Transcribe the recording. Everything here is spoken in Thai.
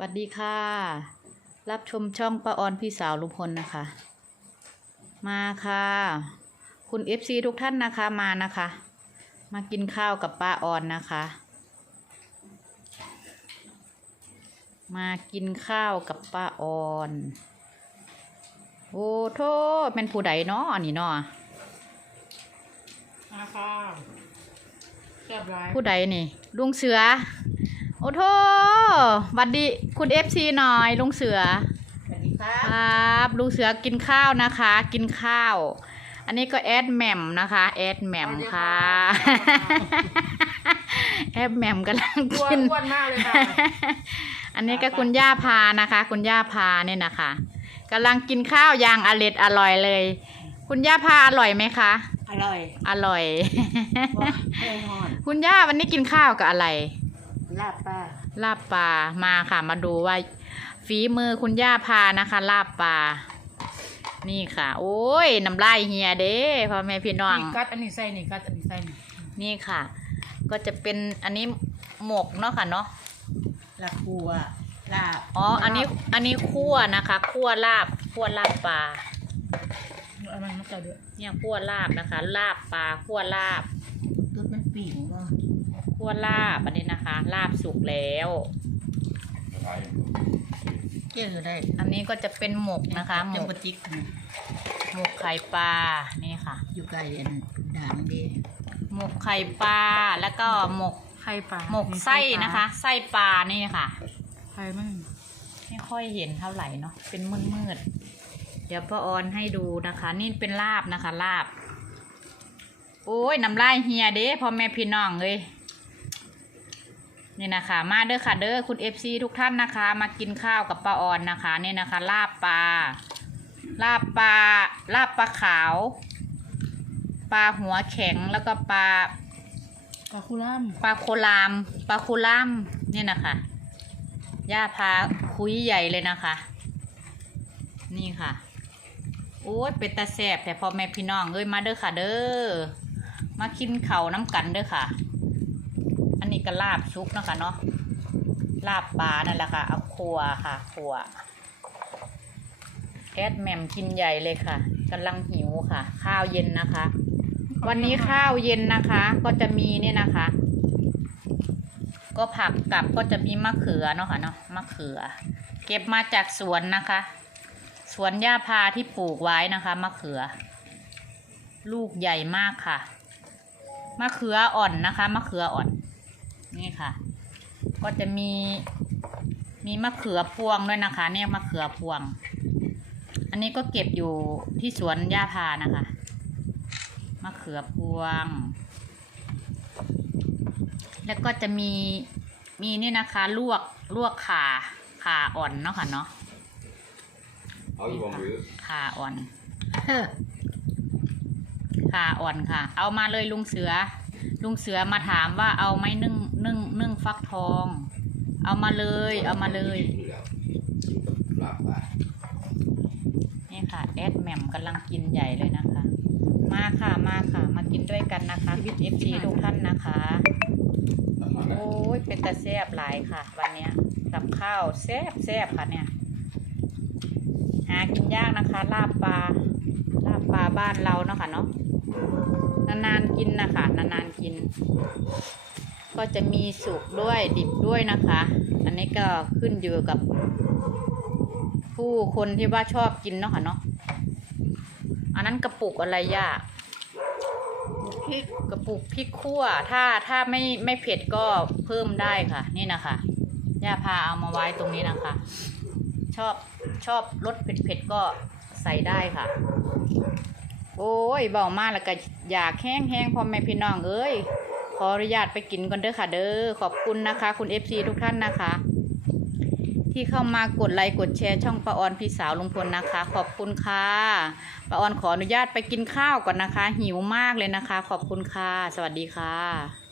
สวัสดีค่ะ รับชมช่องป้าออนพี่สาวลุงพลนะคะ มาค่ะ คุณเอฟซีทุกท่านนะคะมานะคะ มากินข้าวกับป้าออนนะคะ มากินข้าวกับป้าออน โอ้โทษเป็นผู้ใดเนาะอันนี้เนาะมาค่ะเรียบร้อยผู้ใดนี่ลุงเสือ โอ้โทหวัดดีคุณเอฟซีหน่อยลุงเสือสวัสดีครัคบรับลุงเสือกินข้าวนะคะ กินข้าว อันนี้ก็แอดแหม่มนะคะแอดแหม่มค่ะ แอดแหม่มกำลังอ้วกินนอ้วนมากเลยค่ะ อันนี้ก็คุณย่าพานะคะ คุณย่าพาเนี่ยนะคะกำลังกินข้าวอย่างอร็ดอร่อยเลย คุณย่าพาอร่อยไหมคะ อร่อยอร่อยเฮ้ยฮอนคุณย่าวันนี้กินข้าวกับอะไร ลาบป้าลาบปลามาค่ะมาดูว่า ฝีมือคุณย่าพานะคะ ลาบปลานี่ค่ะ โอ้ยน้ำลายเฮียเด้พ่อแม่พี่น้อง นี่กัดอันนี้ใส่นี่กัดอันนี้ใส่นี่นี่ค่ะ ก็จะเป็นอันนี้หมกเนาะค่ะเนาะลาบัวลาบอ๋ออันนี้อันนี้คั่วนะคะคั่วลาบคั่วลาบปลาเอามันมาเจาด้วยเนี่ยคั่วลาบนะคะ ลาบปลาคั่วลาบตัวมันปีกเนาะ คั่วลาบอันนี้นะคะ ลาบสุกแล้ว เกี่ยวได้อันนี้ก็จะเป็นหมกนะคะหมจังกปจิกนี่หมกไข่ปลานี่ค่ะ อยู่ไกลอันด่างดีหมกไข่ปลาแล้วก็หมกไข่ปลาหมกไส้นะคะ ไส้ปลานี่ค่ะ ไข่มันไม่ค่อยเห็นเท่าไหร่เนาะเป็นมืดมืดๆเดี๋ยวป้าออนให้ดูนะคะ นี่เป็นลาบนะคะ ลาบ โอ้ยน้ำลายเฮียเด้พ่อแม่พี่น้องเลย นี่นะคะ มาเด้อค่ะเด้อคุณเอฟซีทุกท่านนะคะ มากินข้าวกับป้าออนนะคะนี่นะคะ ลาบปลาลาบปลาลาบปลาขาว ปลาหัวแข็งแล้วก็ปลาปลาคุล่ามปลาโคลามปลาโคลามเนี่ยนะคะย่าพาคุยใหญ่เลยนะคะ นี่ค่ะโอ้ยเป็นตาแสบแต่พอแม่พี่น้องเอ้ยมาเด้อค่ะเด้อมากินเขาวน้ำกันเด้อค่ะอันนี้ ก็ลาบซุปเนาะคะเนาะลาบปลานั่นแหละค่ะ เอาครัวค่ะครัวแอดแมมกินใหญ่เลยค่ะกำลังหิวค่ะ ข้าวเย็นนะคะ วันนี้ข้าวเย็นนะคะ ก็จะมีเนี่ยนะคะ ก็ผักกับก็จะมีมะเขือเนาะค่ะเนาะมะเขือ เก็บมาจากสวนนะคะ สวนหญ้าพาที่ปลูกไว้นะคะมะเขือ ลูกใหญ่มากค่ะมะเขืออ่อนนะคะมะเขืออ่อน นี่ค่ะ ก็จะมีมีมะเขือพวงด้วยนะคะ เนี่ยมะเขือพวง อันนี้ก็เก็บอยู่ที่สวนหญ้าพานะคะมะเขือพวง แล้วก็จะมีมีนี่นะคะลวกลวกขาขาอ่อนเนาะค่ะเนาะเอาอยู่บ่มือขาอ่อนขาอ่อนค่ะ เอามาเลยลุงเสือ ลุงเสือมาถามว่าเอาไหมนึ่งนึ่งนึ่งฟักทอง เอามาเลย เอามาเลยนี่ค่ะแอดแหม่มกำลังกินใหญ่เลยนะคะ มาค่ะมาค่ะ มากินด้วยกันนะคะพี่เอฟซีทุกท่านนะคะ โอ้ยเป็นตาแซบหลายค่ะ วันนี้กับข้าวแซบแซบค่ะเนี่ยหากินยากนะคะ ลาบปลาลาบปลาบ้านเราเนาะค่ะเนาะ นานๆกินนะคะนานๆกิน ก็จะมีสุกด้วยดิบด้วยนะคะ อันนี้ก็ขึ้นอยู่กับ ผู้คนที่ว่าชอบกินเนาะค่ะเนาะอันนั้นกระปุกอะไรย่าพริกกระปุกพริกขั่ว ถ้าถ้าไม่ไม่เผ็ดก็เพิ่มได้ค่ะ นี่นะคะย่าพาเอามาไว้ตรงนี้นะคะ ชอบชอบรสเผ็ดๆก็ใส่ได้ค่ะ โอ้ยเบามากแล้วก็อยากแห้งแห้งพ่อแม่พี่น้องเอ้ยขออนุญาตไปกินก่อนเด้อค่ะ เด้อขอบคุณนะคะ คุณเอฟซีทุกท่านนะคะ ที่เข้ามากดไลค์กดแชร์ช่องป้าออนพี่สาวลุงพลนะคะ ขอบคุณค่ะป้าออนขออนุญาตไปกินข้าวก่อนนะคะ หิวมากเลยนะคะ ขอบคุณค่ะ สวัสดีค่ะ